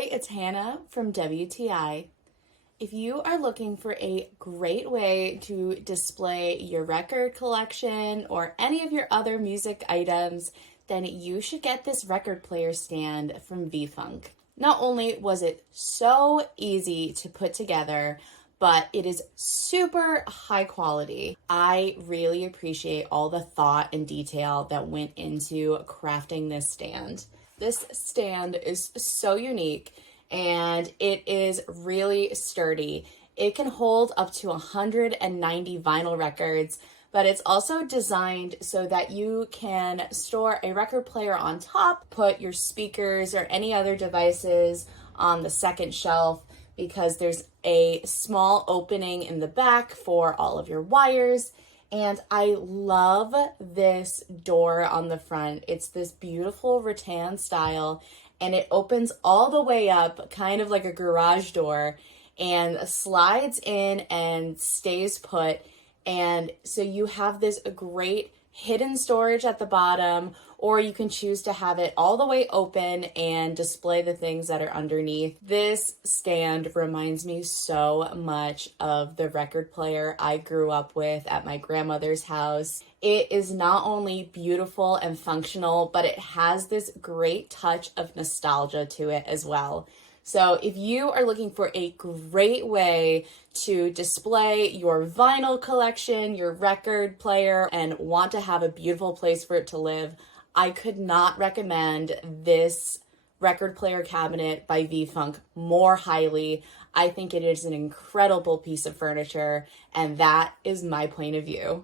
Hi, it's Hannah from WTI. If you are looking for a great way to display your record collection or any of your other music items, then you should get this record player stand from Vefunk. Not only was it so easy to put together, but it is super high quality. I really appreciate all the thought and detail that went into crafting this stand. This stand is so unique and it is really sturdy. It can hold up to 190 vinyl records, but it's also designed so that you can store a record player on top, put your speakers or any other devices on the second shelf because there's a small opening in the back for all of your wires. And I love this door on the front. It's this beautiful rattan style and it opens all the way up, kind of like a garage door, and slides in and stays put. And so you have this great hidden storage at the bottom, or you can choose to have it all the way open and display the things that are underneath. This stand reminds me so much of the record player I grew up with at my grandmother's house. It is not only beautiful and functional, but it has this great touch of nostalgia to it as well. So if you are looking for a great way to display your vinyl collection, your record player, and want to have a beautiful place for it to live, I could not recommend this record player cabinet by Vefunk more highly. I think it is an incredible piece of furniture, and that is my point of view.